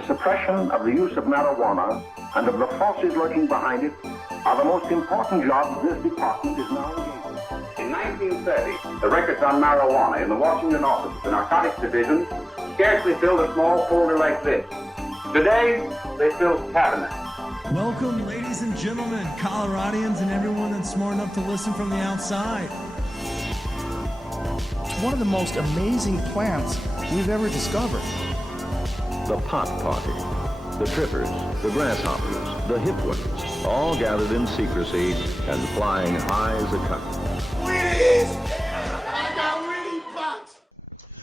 the suppression of the use of marijuana and of the forces lurking behind it are the most important jobs this department is now engaged in. In 1930, the records on marijuana in the Washington office of the Narcotics Division scarcely filled a small folder like this. Today, they fill cabinets. Welcome, ladies and gentlemen, Coloradians and everyone that's smart enough to listen from the outside. One of the most amazing plants we've ever discovered. The pot party, the trippers, the grasshoppers, the hip ones, all gathered in secrecy and flying high as a kite. I got weed pots!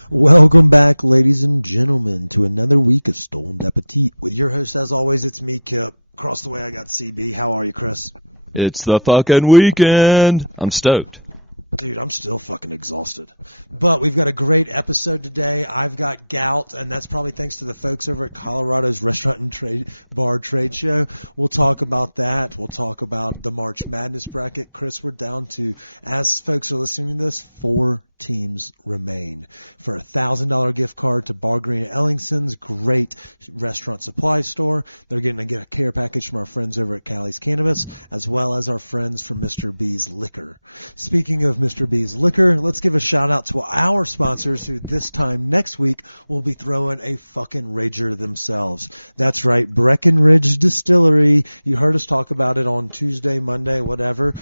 Welcome back, ladies and gentlemen, to another week of Stolen Appetit. With your host, as always, it's me, Kip. Across the way, I got CB. How are you, Chris? It's the fucking weekend. I'm stoked. Dude, I'm still fucking exhausted. But we've got a great episode today. I've got Gout, and that's probably thanks to the folks over at Colorado's Restaurant and Trade Show. We'll talk about that. We'll talk about the March Madness bracket. Chris, we're down to, as folks are listening to this, 4 teams remain. For a $1,000 gift card to Bar Green at Ellingson's, great restaurant supply store. They're going to get a care package from our friends over at Callie's Cannabis, as well as our friends from Mr. B's Liquor. Speaking of Mr. B's Liquor, let's give a shout out to our sponsors who this time next week will be throwing a fucking rager themselves. That's right, Breckenridge Distillery. You heard us talk about it on Tuesday, Monday, whatever.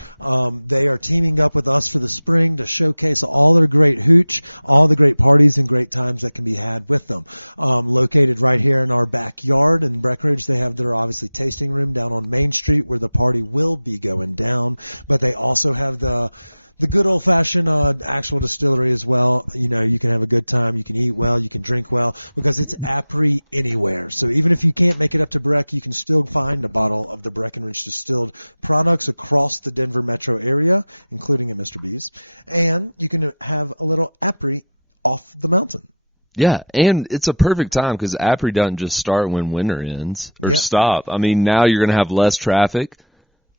They are teaming up with us for the spring to showcase all their great hooch, all the great parties and great times that can be had with them. Located right here in our backyard in Breckenridge, they have their obviously tasting room down on Main Street where the party will be going down, but they also have the good old-fashioned actual distillery as well. You know, you can have a good time, you can eat well, you can drink well, because it's Apri anywhere. So even if you can't make it up to Breck, you can still find a bottle of the Breckenridge distilled products across the Denver metro area, including at Mr. B's. And you can have a little Apri off the mountain. Yeah, and it's a perfect time because Apri doesn't just start when winter ends or stop. I mean, now you're going to have less traffic,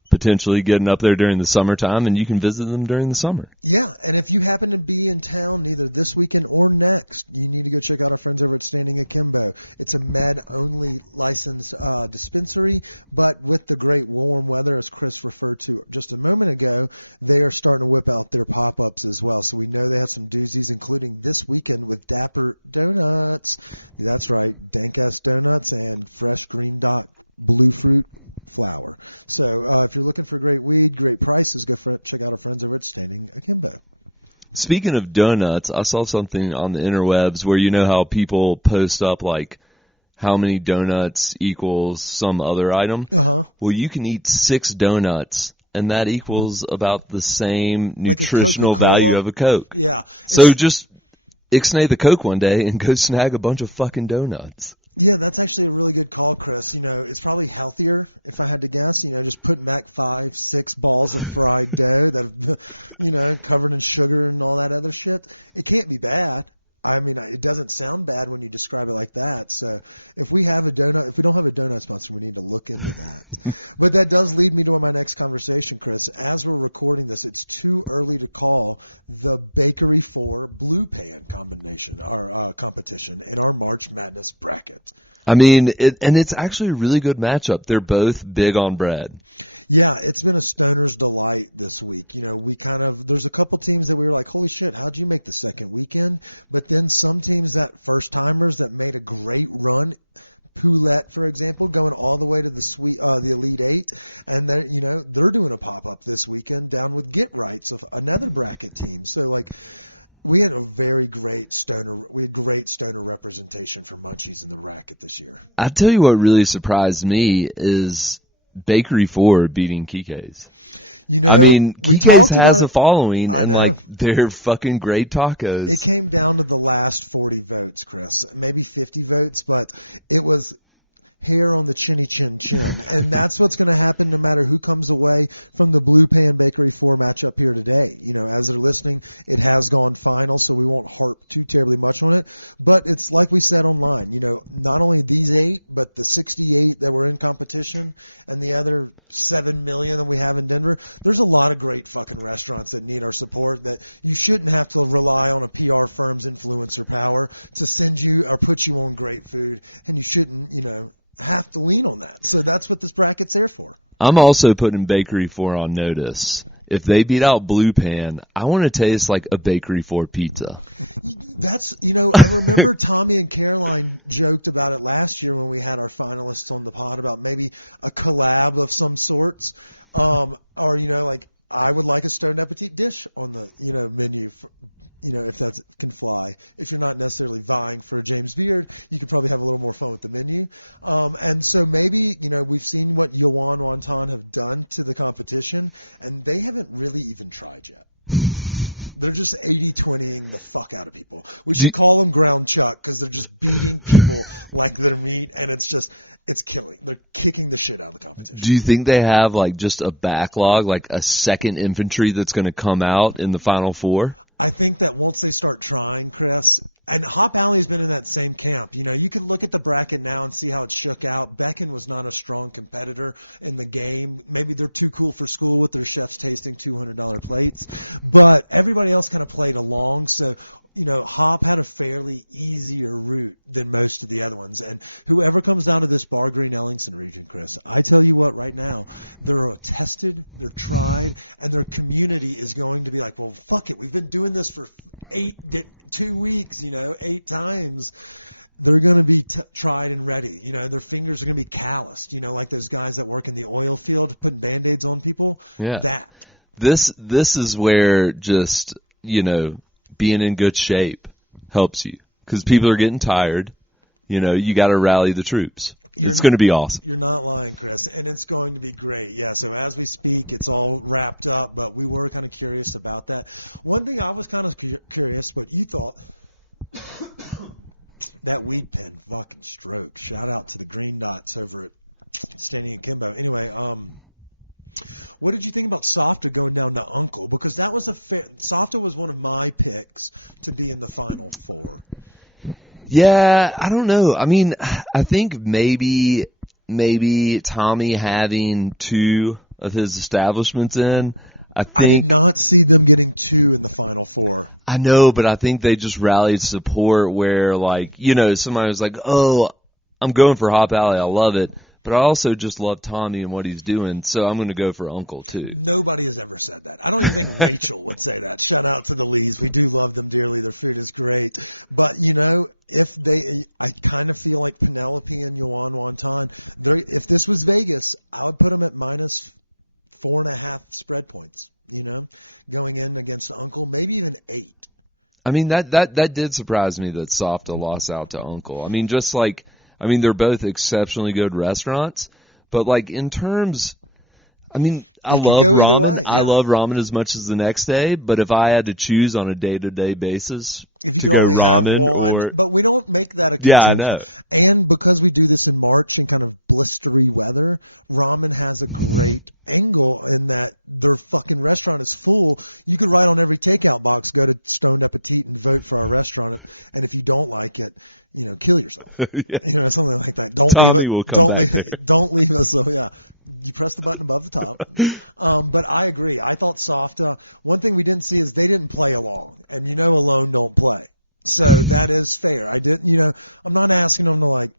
potentially getting up there during the summertime, and you can visit them during the summer. Yeah, and if you happen to be in town either this weekend or next, you need to go check out our friends over at Standing Akimbo. It's a med-only licensed dispensary, but with the great warm weather, as Chris referred to just a moment ago, they are starting to whip out their pop-ups as well. So we know they have some doozies, including this weekend with Dapper Donuts. That's right, dank-ass donuts and fresh green dot blue fruit flour. So if you're looking for great weed, great prices, check out our friends over at Standing Akimbo. Speaking of donuts, I saw something on the interwebs where you know how people post up like how many donuts equals some other item? Uh-huh. Well, you can eat 6 donuts and that equals about the same nutritional value of a Coke. Yeah. So just ixnay the Coke one day and go snag a bunch of fucking donuts. Yeah, that's actually a really good call, Chris. You know, it's probably healthier, if I had to guess, you know, just putting back 5-6 balls of fried dough that have, you know, covered in sugar and all that other shit. It can't be bad. I mean, it doesn't sound bad when you describe it like that. So if we don't have a donut sponsor, we need to look into that. But that does lead me to my next conversation, Chris. As we're recording this, it's too early to call the Bakery 4 Blue Pan combination, our competition in our March Madness bracket. I mean, it's actually a really good matchup. They're both big on bread. Yeah, it's been a stoner's delight this week. You know, there's a couple teams that we were like, holy shit, how'd you make the second weekend? But then some teams that first timers that made a great run, Poulette, for example, going all the way to the Elite Eight, and they're doing a pop-up this weekend down with Get Rights of another bracket team. So like, we had great stoner representation for Munchies in the bracket this year. I tell you what really surprised me is Bakery 4 beating Kike's. You know, I mean, Kike's has a following, and like they're fucking great tacos. It came down to the last 40 votes, Chris. Maybe 50 votes, but it was hair on the chinny chin chin. And that's what's going to happen no matter who comes away from the Blue Pan Bakery 4 matchup here today. You know, as they're listening, it has gone final, so we won't harp too terribly much on it. But it's like we said online, you know, not only these 8, but the 68 that were in competition and the other 7 million that we have in Denver. There's a lot of great fucking restaurants that need our support that you shouldn't have to rely on a PR firm's influencer power to send you or put you on great food, and you shouldn't, you know, have to lean on that. So that's what this bracket's there for. I'm also putting Bakery 4 on notice. If they beat out Blue Pan, I want to taste like a Bakery 4 pizza. That's, you know, I remember Tommy and Caroline joked about it last year when we had our finalists on the pod about maybe a collab of some sorts. Or, you know, like I would like a Stone Appetit dish on the, you know, menu for, you know, if that can fly. If you're not necessarily vying for a James Beard, you could probably have a little more fun with the menu. And so maybe, you know, we've seen what Yoan Wonton have done to the competition, and they haven't really even tried yet. They're just 80-20ing the fuck out of people. We should call them ground chuck because they're just beating people like their meat, and it's killing. They're kicking the shit out of the competition. Do you think they have like just a backlog, like a second infantry that's going to come out in the Final Four? I think that once they start trying, Chris, and Hop Alley has been in that same camp. You know, you can look at the bracket now and see how it shook out. Becken was not a strong competitor in the game. Maybe they're too cool for school with their chefs tasting $200 plates. But everybody else kind of played along. So, you know, Hop had a fairly easier route than most of the other ones. And whoever comes down to this Bar Green Ellingson region, Chris, I tell you what, right now, they're tested, they're tried, and their community is going to be like, well, fuck it. We've been doing this for 2 weeks, you know, 8 times. They're going to be tried and ready. You know, their fingers are going to be calloused, you know, like those guys that work in the oil field putting Band-Aids on people. Yeah. That. This is where just, you know, being in good shape helps you because people are getting tired. You know, you got to rally the troops. It's going to be awesome. You're not lying, Chris, and it's going to be great. Yeah, so as we speak, it's all wrapped up, but we were kind of curious about that. One thing I was kind of curious, what you thought, that weed pen fucking stroke. Shout out to the Green Dots over at Standing Akimbo. Anyway, what did you think about Softa going down to Uncle? Because that was Softa was one of my picks to be in the Final Four. Yeah, I don't know. I mean, I think maybe Tommy having 2 of his establishments in. I did not see them getting 2 in the Final Four. I know, but I think they just rallied support where, like, you know, somebody was like, oh, I'm going for Hop Alley. I love it. But I also just love Tommy and what he's doing, so I'm going to go for Uncle, too. Nobody has ever said that. I don't even think Rachel would say that. Shout out to the Lees. We do love them dearly. Their food is great. But, you know, I kind of feel like Penelope and Yoan Wonton, if this was Vegas, I would put them at minus 4.5 spread points, you know, going in against Uncle, maybe even 8. I mean, that did surprise me that Softa lost out to Uncle. I mean, just like, they're both exceptionally good restaurants, but like in terms, I mean, I love ramen. Yeah. I love ramen as much as the next day, but if I had to choose on a day-to-day basis, if you could only have one, but we don't make that a contention. Yeah, I know. And because we do this in March in kind of blistery weather, ramen has a great angle in that their fucking restaurant is full. You could write on every takeout box, go to Stoned Appetit and vote for our restaurant. And if you don't like it, you know, kill yourself. Yeah. You know, something like that. Don't leave us. So yeah, you press the button above the top. But I agree. I thought Softa, one thing we didn't see is they didn't play along, and you know, alone don't play. So that is fair. I didn't, you know, I'm not asking them to like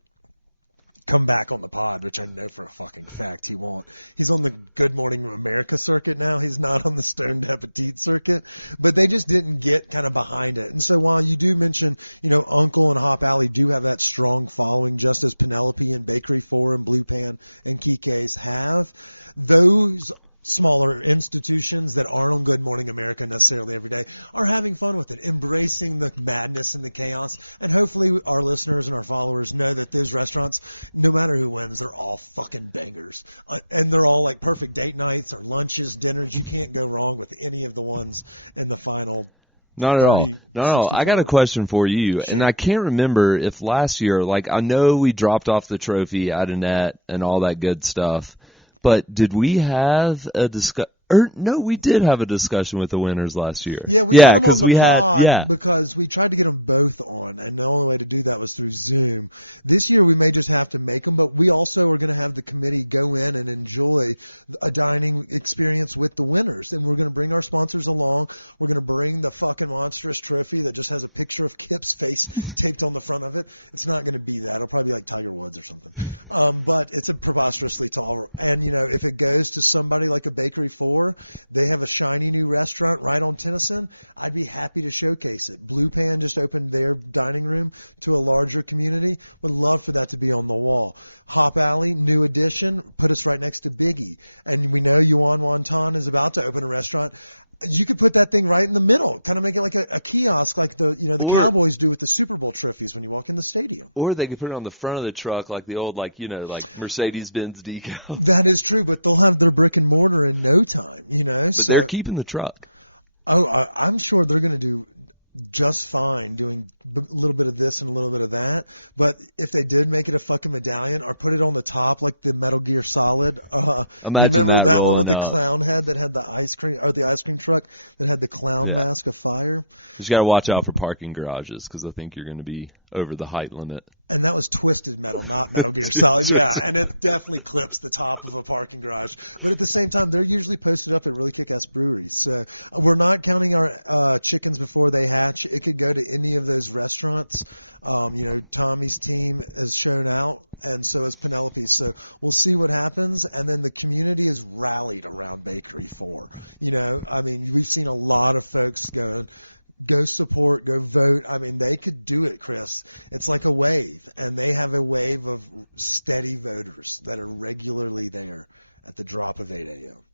come back on the pod, which I know for a fucking fact he won't. He's on the Good Morning America circuit now. He's not on the Stoned Appetit circuit, but they just didn't get kind of behind it. And so while you do mention, you know, Uncle and Hop Alley do have that strong following, just as Penelope and Bakery 4 and Blue Pan and Kike's have, those smaller institutions that aren't on Good Morning America necessarily every day are having fun with it, embracing the madness and the chaos. And hopefully our listeners and our followers know that those restaurants, no matter who wins, they're all fucking bangers. And they're all like perfect date nights or lunches, dinners. You can't go wrong with any of the ones in the final Not at all. No. I got a question for you, and I can't remember if last year, like I know we dropped off the trophy at a net and all that good stuff, but did we have a discussion? No, we did have a discussion with the winners last year. Yeah, we had them on the pod because we tried to get them both on, and the only way to do that was through Zoom. This year we may just have to make them, but we also are going to have the committee go in and enjoy a dining experience with the winners, and we're going to bring our sponsors along. We're going to bring the fucking monstrous trophy that just has a picture of Kip's face taped on the front of it. It's not going to be that. It'll probably be like Tiger Woods or something. But it's a preposterously tall, and if it goes to somebody like a Bakery 4, they have a shiny new restaurant right on Tennyson, I'd be happy to showcase it. Blue Pan just opened their dining room to a larger community. Would love for that to be on the wall. Hop Alley, new addition, put us right next to Biggie. And we know Yuan Wonton is about to open a restaurant. You could put that thing right in the middle, kind of make it like a kiosk, like the Cowboys do with the Super Bowl trophies when you walk in the stadium. Or they could put it on the front of the truck, like the old, like Mercedes-Benz decal. That is true, but they'll have their brick and mortar in no time, But they're keeping the truck. Oh, I'm sure they're going to do just fine doing a little bit of this and a little bit of that. But if they did make it a fucking medallion or put it on the top like the Metal Gear Solid, remember that one with the clown head that had the ice cream truck that had the clown mask of fire? You just got to watch out for parking garages because I think you're going to be over the height limit. And that was Twisted Metal, not Metal Gear Solid. Yeah, and it definitely clips the top of a parking garage. But at the same time, they're usually posted up at really kick-ass breweries. So we're not counting our chickens before they hatch. It could go to any of those restaurants. Tommy's team has shown out, and so has Penelope's. So we'll see what happens. And then the community is rallied around Bakery 4. We've seen a lot of folks going, go support, go vote. They could do it, Chris. It's like a wave, and they have a wave of steady voters that are regularly there at the drop of 8 a.m.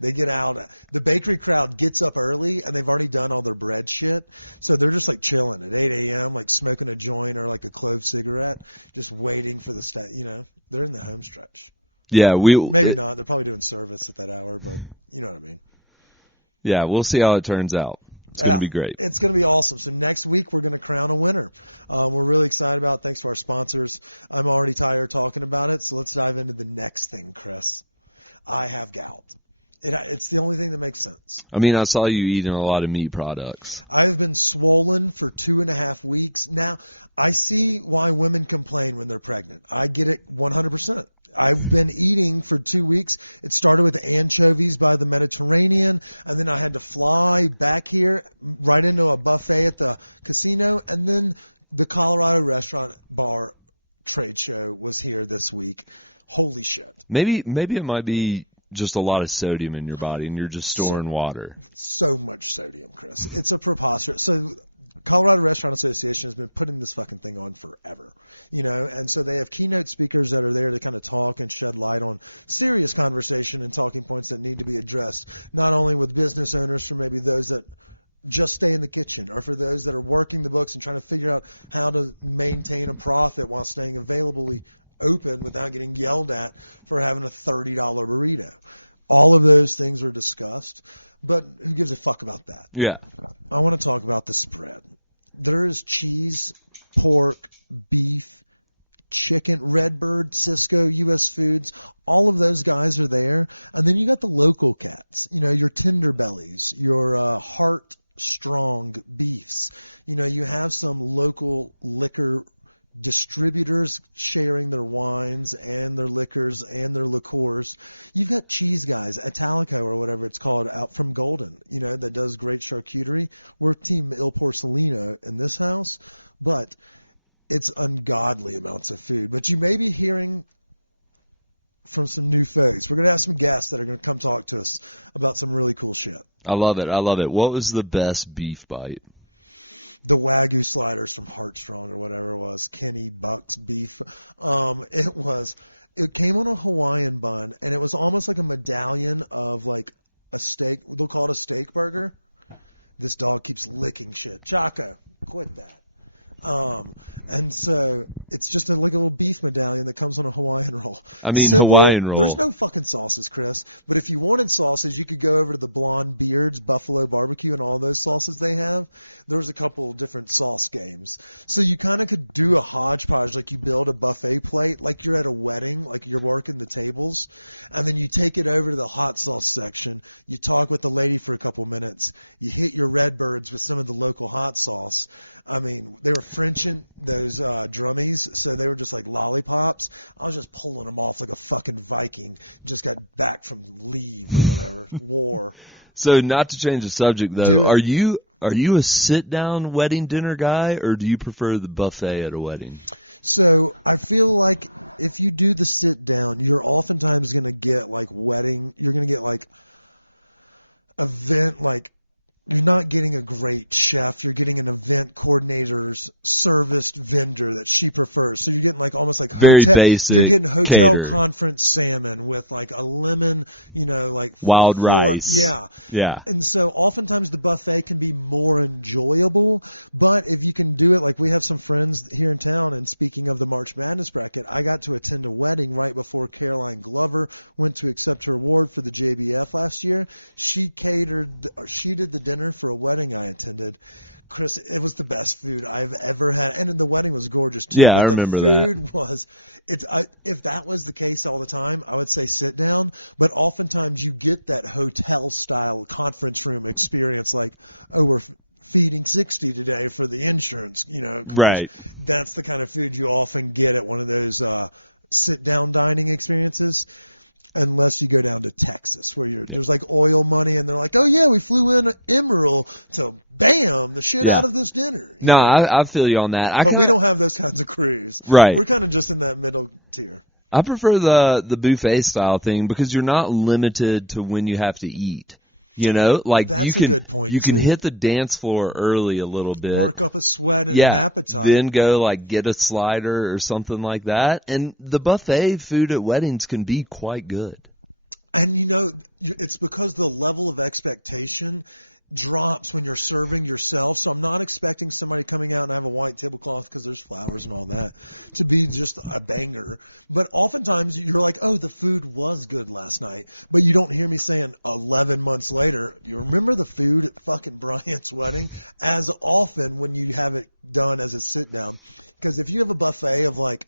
They get out. The bakery crowd gets up early, and they've already done all their bread shit. So they're just like chilling at 8 a.m., like smoking a joint or like a clove cigarette, just waiting for the they're in the home stretch. Yeah, maybe not. They're probably doing service at that hour, but you know what I mean. Yeah, we'll see how it turns out. It's going to be great. It's going to be awesome. So next week we're going to crown a winner. We're really excited about it. Thanks to our sponsors. I'm already tired talking about it. So let's dive into the next thing, Chris. I have gout. It's the only thing that makes sense. I saw you eating a lot of meat products. I've been swollen for 2.5 weeks. Now, I see why women complain when they're pregnant. I get it 100%. I've been eating for 2 weeks. It started with anchovies by the Mediterranean, and then I had to fly back here right into a buffet at the casino, and then the Colorado Restaurant Bar trade show was here this week. Holy shit. Maybe it might be just a lot of sodium in your body, and you're just storing water. So much sodium, Chris. It's a preposterous. So Colorado Restaurant Association has been putting this fucking thing on forever, and so they have keynote speakers that are there to kind of talk and shed light on serious conversation and talking points that need to be addressed, not only with business owners, for maybe those that just stay in the kitchen, or for those that are working the books and trying to figure out how to maintain a profit while staying availably open without getting yelled at for having a $30 burrito. All of those things are discussed, but who gives a fuck about that? Yeah. I want to talk about the spread. There is cheese, pork, beef, chicken, Redbird, Cisco, U.S. Foods. All of those guys are there. And then you got the local cats, your tender bellies, your heart strong beefs. You have some local liquor distributors sharing their wines and their liquors and their liqueurs. You've got cheese guys, Italico or whatever it's called, out from Golden, that does great charcuterie. We're Team Il Porcellino in this house, but it's ungodly amounts of food. But you may be hearing from some new folks. We're going to have some guests that are going to come talk to us about some really cool shit. I love it. What was the best beef bite? The Wagyu sliders from Heartstrong or whatever it was, Kenny Buck's beef. It came on a Hawaiian bun, and it was almost like a medallion of like a steak. They'll call it a steak burger. This dog keeps licking shit. Chaco, quit that. And so it's just like a little beef medallion that comes on a Hawaiian roll. I mean, Simple. Hawaiian roll. There's no fucking sauces, Chris. But if you wanted sauces, you could go over to the Blonde Beards, Buffalo Barbecue, and all those sauces they have. There's a couple different sauce games. So you kind of could do a hodgepodge, like you build a buffet plate, like you're at a wedding, like you're working the tables. And then you take it over to the hot sauce section. You talk with the lady for a couple minutes. You hit your Redbirds with some of the local hot sauce. I mean, they were Frenching those drummies, so they were just like lollipops. I was just pulling them off like a fucking Viking. Just got back from leave or whatever, war. So not to change the subject though, are you a sit down wedding dinner guy, or do you prefer the buffet at a wedding? So I feel like if you do the sit down, you're oftentimes going to get like you're going to get like event, like you're not getting a great chef. You're getting an event coordinator's serviced vendor that she prefers. So you're getting like almost like very basic. You're getting hotel cater. Conference salmon with like a lemon, like wild rice. Yeah. And so oftentimes the buffet can be more enjoyable. But if you can do it, like we have some friends here in town. And speaking of the March Madness bracket, I got to attend a wedding right before Caroline Glover went to accept her award for the JBF last year. She did the dinner for a wedding I attended. Chris, it was the best food I've ever had, and the wedding was gorgeous too. Yeah, but I remember that. The food was, if that was the case all the time, I would say sit down. But oftentimes you get that hotel style conference room experience, like, oh, we're feeding 60 today for the insurance, Right. That's the kind of food you often get at one of those sit down dining experiences. Unless you go down to Texas where there's like oil money and they're like, oh yeah, we flew in Emerald to bam the shit out of this dinner. No, I feel you on that. But we don't have those kinds of crews. Right. We're kind of just in that middle tier. I prefer the buffet style thing because you're not limited to when you have to eat. Like that's a good point. You can hit the dance floor early a little bit, work up a sweat and an appetite, then go like get a slider or something like that. And the buffet food at weddings can be quite good. And it's because the level of expectation drops when you're serving yourself. So I'm not expecting somebody coming out and have a white tablecloth because there's flowers and all that to be just a banger. But oftentimes you're like, oh, the food was good last night. But you don't hear me saying 11 months later, you remember the food at fucking Bryant's wedding? As often when you have it done as a sit down. Because if you have a buffet of like,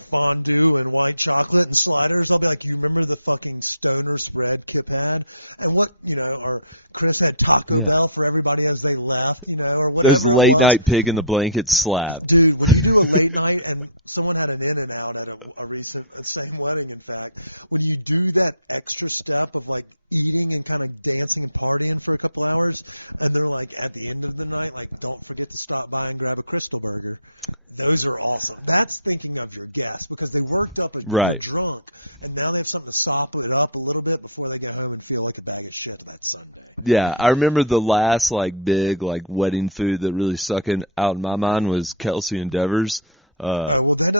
fondue and white chocolate and sliders, I'll be like, you remember the fucking stoner spread Kip had? And or Chris had Taco Bell for everybody as they left, or whatever it was. Those late night pig in the blanket slap. Dude, when you do a late night and someone had an In-N-Out at a recent, same wedding in fact, when you do that extra step of like eating and kind of dancing and partying for a couple hours, and they're like at the end of the night, like, don't forget to stop by and grab a Crystal Burger. Those are awesome. That's thinking of your guests because they worked up were drunk, and now they have something to sop it up a little bit before they get home and feel like a bag of shit that Sunday. Yeah, I remember the last like big like wedding food that really stuck out in my mind was Kelsey Endeavors.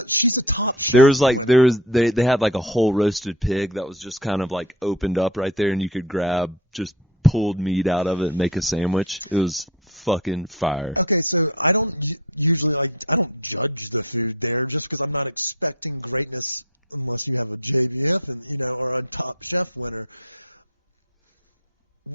She's a top chef. They had like a whole roasted pig that was just kind of like opened up right there, and you could grab just pulled meat out of it and make a sandwich. It was fucking fire. Okay, so I don't usually I don't judge the food there just because I'm not expecting greatness unless you have a JBF and or a Top Chef winner.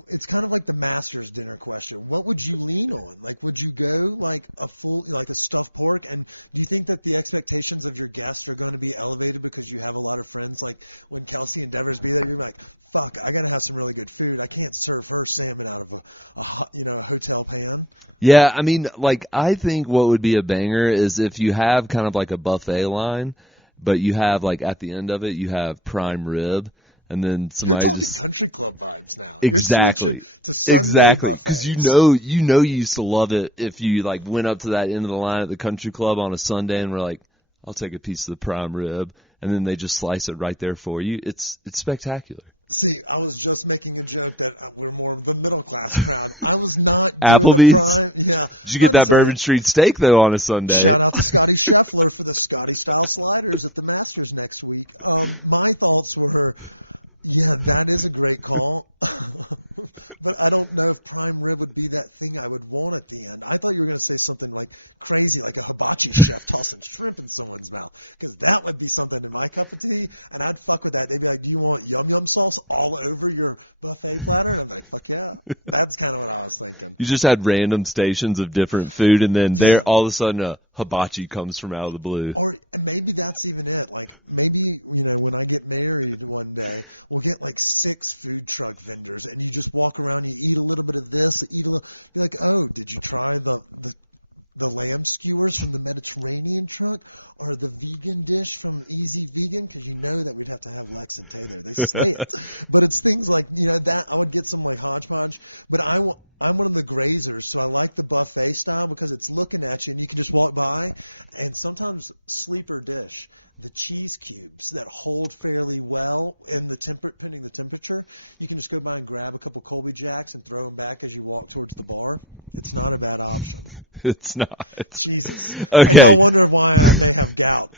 It's kind of like the master's dinner question. What would you lean on? Like, would you go like a stuffed pork? And do you think that the expectations of your guests are going to be elevated because you have a lot of friends? Like when Kelsey Endeavors be there, you're like, fuck, I got to have some really good food. I can't serve her salmon out of a hotel pan. Yeah. I mean, like, I think what would be a banger is if you have kind of like a buffet line, but you have like at the end of it, you have prime rib. And then you're talking country club vibes now. Exactly. You're to Sunday buffets. Because you used to love it if you like went up to that end of the line at the country club on a Sunday and were like, I'll take a piece of the prime rib, and then they just slice it right there for you. It's spectacular. See, I was just making a joke that we're more of the middle class crowd. I was not doing Applebee's? the prime. Yeah. Did you get that Bourbon Street steak though on a Sunday? Shout out to Scotty Scheffler for the Scotty style sliders at the Masters next week. My thoughts were, yeah, that is a great call. But I don't know if prime rib would be that thing I would want at the end. I thought you were going to say something like crazy, like a hibachi chef tossing shrimp in someone's mouth, because that would be something in my cup of tea, and I'd fuck with that. They'd be like, do you want yum yum sauce all over your buffet platter? And I'm like, fuck yeah. That's kind of what I was thinking. You just had random stations of different food, and then there all of a sudden a hibachi comes from out of the blue. Or maybe that's even it. Like maybe, when I get married one day, we'll get like 6 food truck vendors, and you just walk around, you eat a little bit of this, be like, oh, did you try the lamb skewers from the Mediterranean truck, or the vegan dish from Easy Vegan? Because you know that we'd have to have Lex and Tay there. They slay it. But it's things like, that I would get some like hodgepodge. But I'm one of the grazers, so I like the buffet style because it's looking at you and you can just walk by. And sometimes sleeper dish, the cheese cubes that hold fairly well in the pending the temperature, you can just go by and grab a couple Colby Jacks and throw them back as you walk towards the bar. It's not a bad option. It's not. Jesus. Okay. And y'all wonder why I may have gout.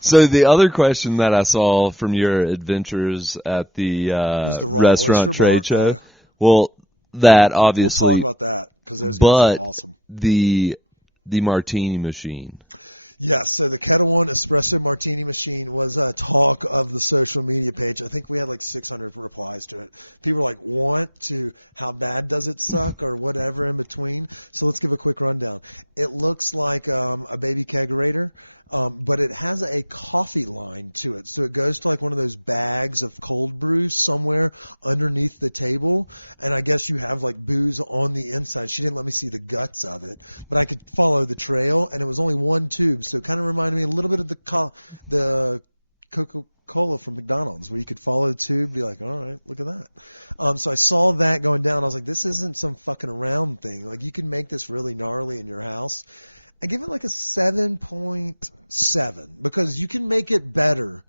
So the other question that I saw from your adventures at the restaurant trade show, well, that obviously. We'll talk about that because those guys are awesome. The martini machine. Yes, so the Kettle One Espresso Martini Machine was a talk of the social media page. I think we had like 600 replies to it. People were like, want to, how bad does it suck, or whatever in between. So let's give a quick rundown. It looks like a baby kegerator, but it has a coffee line to it. So it goes to like one of those bags of cold brew somewhere underneath the table. And I guess you have like booze on the inside. She didn't let me see the guts of it, but I could follow the trail, and it was only one tube. So it kind of reminded me a little bit of the Coca-Cola from McDonald's, where you could follow the tube, be like, all right, look at that. So I saw that going down. I was like, this isn't some fucking around thing. Like, you can make this really gnarly in your house. I give it like a 7.7 because you can make it better.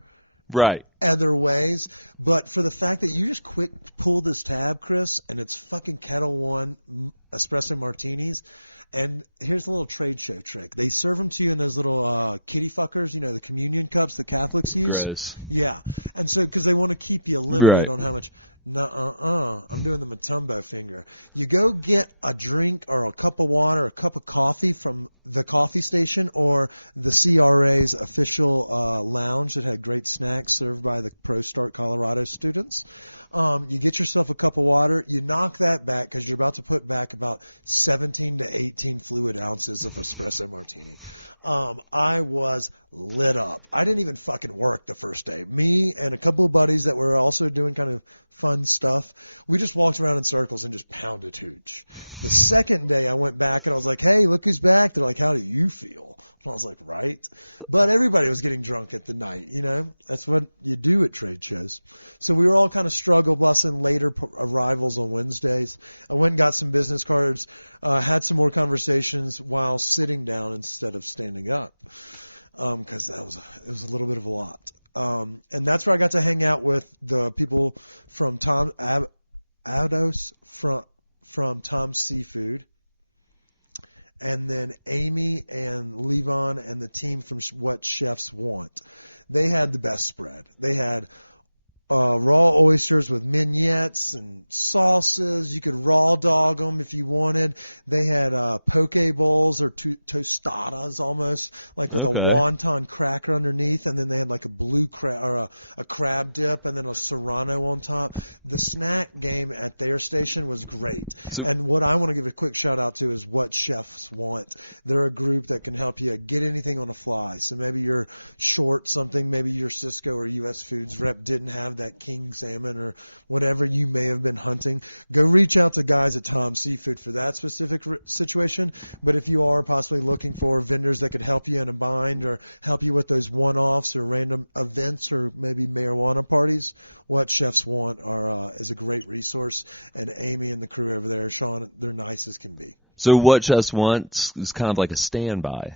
Right. Other ways. But for the fact that you just quick pull this tab, Chris, and it's fucking Kettle One espresso martinis. And here's a little trade show trick. They serve them to you in those little kitty fuckers, the communion cups the Catholics use. Gross. Yeah. And so, because they want to keep you limited on how much. I'm doing the Matumbo finger. You go get a drink or a cup of water, a cup of coffee from the coffee station or the CRA's official lounge that had great snacks served by the Pro Start Colorado students. You get yourself a cup of water. You knock that back because you're about to put back about 17 to 18 fluid ounces of espresso martini. I was lit up. I didn't even fucking work the first day. Me and a couple of buddies that were also doing kind of fun stuff, we just walked around in circles and just pounded hooch. The second day I went back and I was like, hey, look who's back. They're like, how do you feel? And I was like, right. But everybody was getting drunk at the night, That's what you do at trade shows. So we were all kind of struggle bussing later arrivals on Wednesdays. I went and got some business cards, had some more conversations while sitting down instead of standing up, because it was a little bit of a lot. And that's where I got to hang out with the people from Ados from Tom's Seafood. And then Amy and Levon and the team from What Chefs Want. They had the best spread. They had raw oysters with vignettes and sauces. You could raw dog them if you wanted. They had poke bowls or tostadas almost, like with a wonton cracker underneath, and then they had like a blue a crab dip and then a serrano on top. The snack game at their station was great. And what I want to give a quick shout out to is What Chefs Want. They're a group that can help you get anything on the fly. So maybe you're short something, maybe your Cisco or U.S. Foods rep didn't have that king salmon or whatever you may have been hunting. Go reach out to guys at Tom's Seafood for that specific situation. But if you are possibly looking for vendors that could help you in a bind or help you with those one-offs or random events or maybe marijuana parties, What Chefs Want is a great resource. And Amy and the crew over there, Sean, they're nice as can be. So What Chefs Want is kind of like a standby.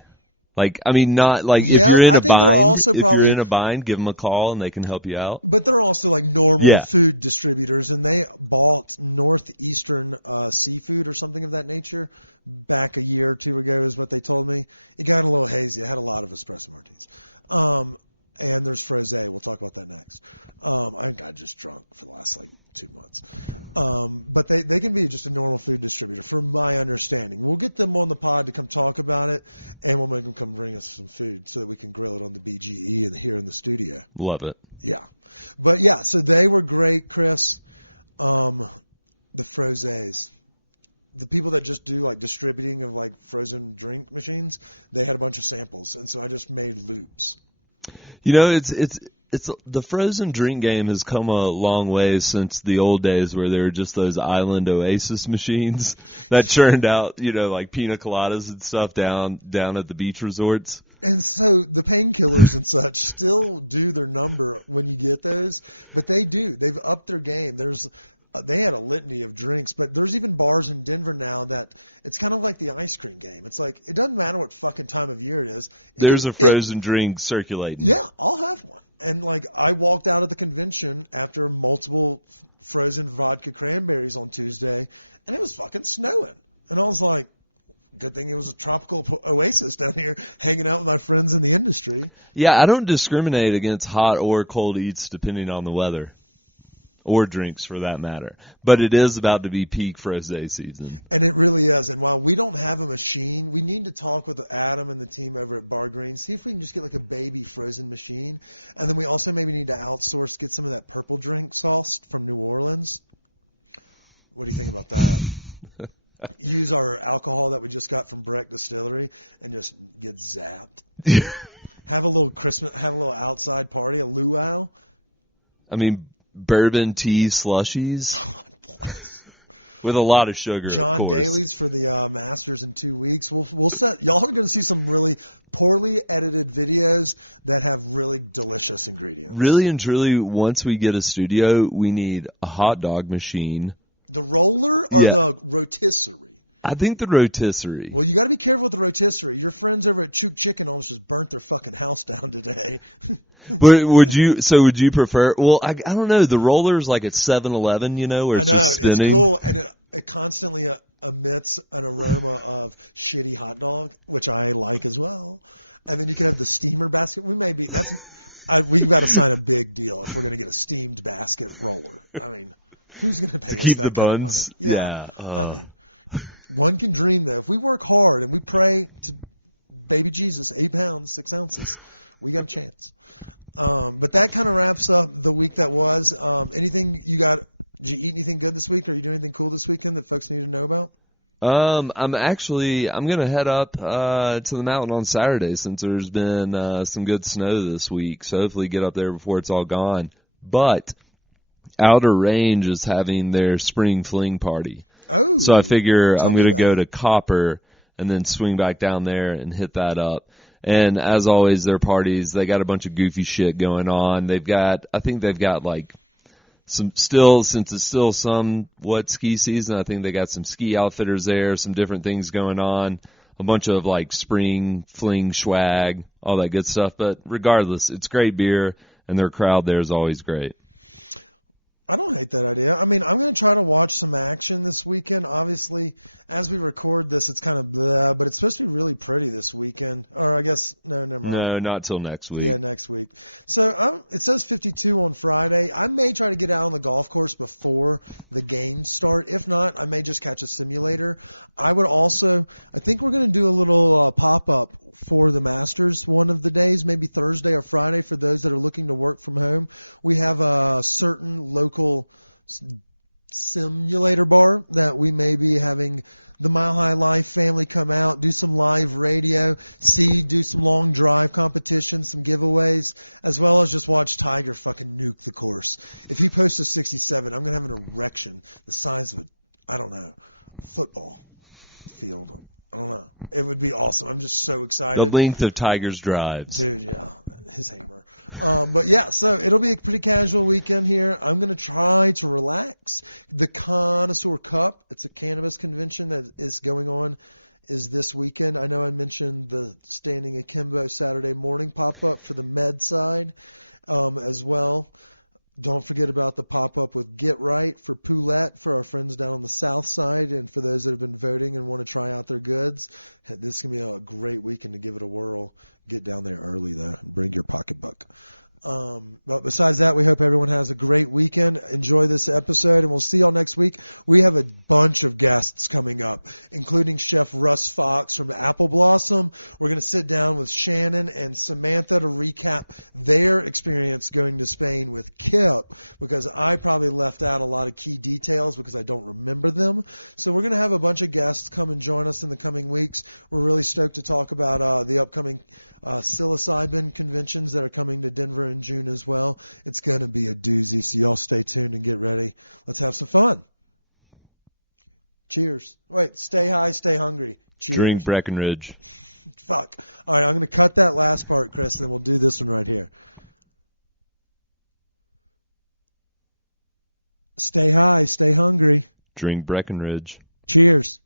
Like, I mean, not like if you're in a bind, you're in a bind, give them a call and they can help you out. But they're also like normal food distributors, and they bought Northeastern Seafood or something of that nature back a year or two ago is what they told me. It got a little hazy. It had a lot of espresso martinis. And there's frosé. We'll talk about that next. I got just drunk for the last 2 months. But they can be just a normal food distributor from my understanding. We'll get them on the pod to come talk about it, and we'll make them come bring us some food so that we can grill it on the BGE and here in the studio. Love it. Yeah. But yeah, so they were great, Chris. The frosés. The people that just do distributing of frozen drink machines, they had a bunch of samples, and so I just made loops. It's the frozen drink game has come a long way since the old days where there were just those island Oasis machines that churned out, pina coladas and stuff down at the beach resorts. And so the painkillers and such still do their number when you get those, but they do. They've upped their game. They had a litany of drinks, but there's even bars in Denver now that it's kind of like the ice cream game. It's it doesn't matter what fucking time of year it is. There's a frozen drink circulating. Yeah, I'll have one. And I walked out of the convention after multiple frozen vodka cranberries on Tuesday, and it was fucking snowing. And I was like, good thing it was a tropical oasis down here hanging out with my friends in the industry. Yeah, I don't discriminate against hot or cold eats depending on the weather. Or drinks, for that matter. But it is about to be peak frosé season. And it really is. And while we don't have a machine, we need to talk with Adam and the team over at Bar Green, see if we can just get a baby frozen machine. And then we also maybe need to outsource, get some of that purple drink sauce from New Orleans. What do you think about that? Use our alcohol that we just got from Breckenridge Distillery and just get zapped. Have a little outside party, a luau. I mean, bourbon tea slushies. God bless. With a lot of sugar. John of course. Daly's for the Masters in 2 weeks. We'll set. Y'all are going to see some really poorly edited videos that have really delicious ingredients. Really and truly, once we get a studio, we need a hot dog machine. The roller or the rotisserie? I think the rotisserie. Well, you got to be careful with the rotisserie. Your friends over at Chook Chicken almost just burnt their fucking house down today. But would you prefer? Well, I don't know. The roller's at 7-Eleven, where it's just spinning. It's cool, and it constantly emits an aroma of shitty hot dog, which I like as well. And then you can have the steamer basket. We got to sign a big deal if we're going to get a steamed basket roller. I mean, who's going to pay us keep that the kind buns? Of money? Yeah. I mean, one can dream though. If we work hard and we pray to baby Jesus, 8 pounds, 6 ounces, we got a chance. But that kind of wraps up the week that was. Anything you got? Did you eat anything good this week? Or are you doing anything cool this weekend that folks need to know about? I'm going to head up to the mountain on Saturday since there's been some good snow this week. So hopefully get up there before it's all gone. But Outer Range is having their spring fling party. Oh. So I figure I'm going to go to Copper and then swing back down there and hit that up. And as always, their parties, they got a bunch of goofy shit going on. I think they've got since it's still somewhat ski season, I think they got some ski outfitters there, some different things going on, a bunch of spring fling swag, all that good stuff. But regardless, it's great beer and their crowd there is always great. I don't hate that idea. I mean, I'm going to try to watch some action this weekend. Obviously, as we record this, it's kind of blah, but it's supposed to be really pretty this weekend. Or I guess, no, never mind. No, not till next week. Yeah, next week. So it says 52 on Friday. I may try to get out on the golf course before the games start. If not, I may just catch a simulator. I think we're going to do a little pop-up for the Masters one of the days, maybe Thursday or Friday for those that are looking to work from home. We have a certain local simulator bar that we may be having the Mile High Life family come out, do some live radio, do some long drive competitions, some giveaways, as well as just watch Tiger fucking nuke the course. If he posts a 67, I'm going to have an erection the size of football field. I don't know. It would be awesome. I'm just so excited. The length of Tiger's drives. Dude, yeah. His hammer. But yeah, so it'll be a pretty casual weekend here. I'm going to try to relax. The Connoisseur Cup, it's a cannabis convention that is going on, is this weekend. I know I mentioned the Standing Akimbo Saturday morning pop-up for the med side as well. Don't forget about the pop-up with Get Right for Poulette for our friends down on the south side, and for those that have been voting and want to try out their goods. This is going to be a great weekend to give it a whirl. Get down there early, though, and bring your pocketbook. But besides that, we hope everyone has a great weekend. Enjoy this episode, and we'll see y'all next week. We have a bunch of guests coming up, including Chef Russ Fox from Apple Blossom. We're going to sit down with Shannon and Samantha to recap their experience going to Spain with Kip, because I probably left out a lot of key details because I don't remember them. So we're going to have a bunch of guests come and join us in the coming weeks. We're really stoked to talk about the upcoming psilocybin conventions that are coming to Denver in June as well. It's going to be a doozy, so y'all stay tuned and get ready. Let's have some fun. Cheers. Wait, stay high, stay hungry. Cheers. Drink Breckenridge. Fuck. All right, I'm going to cut that last part, Chris, and then we'll do this one right here. Stay high, stay hungry. Drink Breckenridge. Cheers.